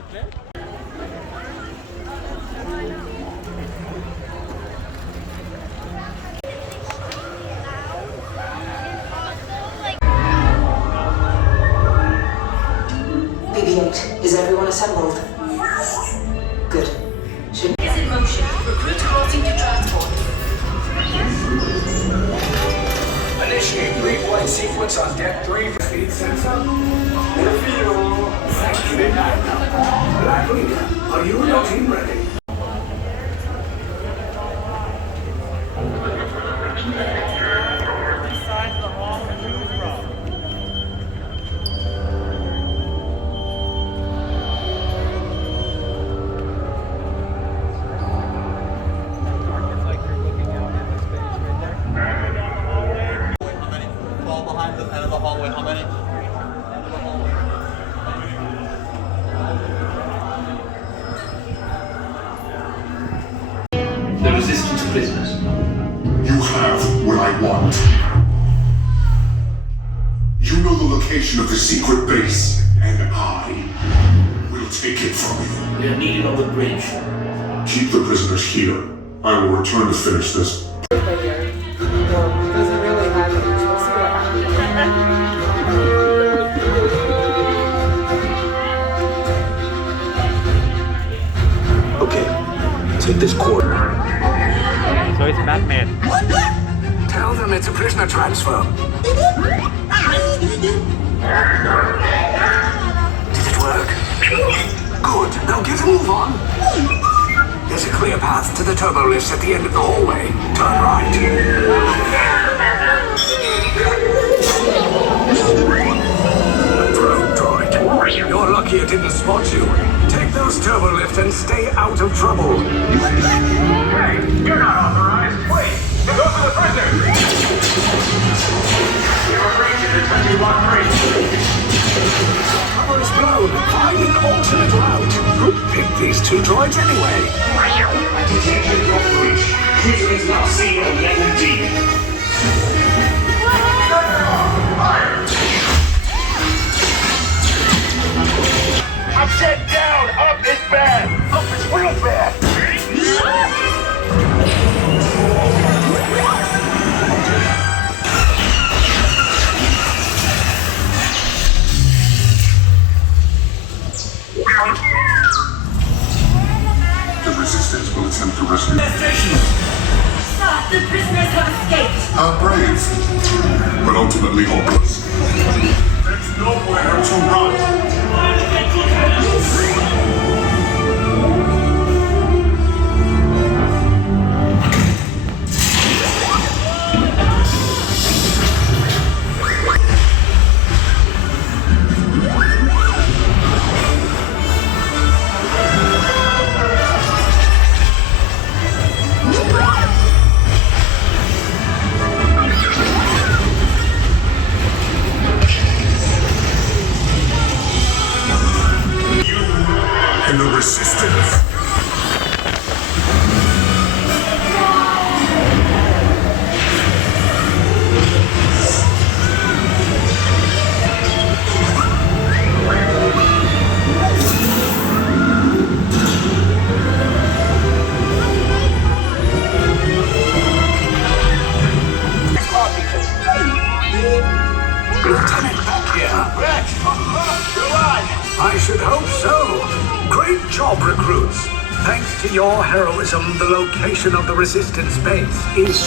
BB-8, is everyone assembled? Good. Is in motion. Recruits crossing to transport. Initiate pre-flight sequence on deck 3. Speed sensor. Black Leader, are you and your team ready? The resistance prisoners. You have what I want. You know the location of the secret base, and I will take it from you. We are needed on the bridge. Keep the prisoners here. I will return to finish this. Okay, take this cord. So it's Batman. Tell them it's a prisoner transfer. Did it work? Good. Now get a move on. There's a clear path to the turbo lifts at the end of the hallway. Turn right. Drone droid. You're lucky it didn't spot you. Take those turbo lifts and stay out of trouble. Hey, you're not authorized. Wait, those are the prisoners. You're breaching the 20 block breach. Cover is blown. Find an alternate route. Who picked these two droids anyway? Detected block breach. Prisoners now seen on level D. Fire! I said down, up is bad. Up is real bad. The resistance will attempt to rescue. Stop! The prisoners have escaped. How brave, but ultimately hopeless. There's nowhere to run. And the resistance. Lieutenant back here. I should hope so. Great job, recruits. Thanks to your heroism, the location of the resistance base is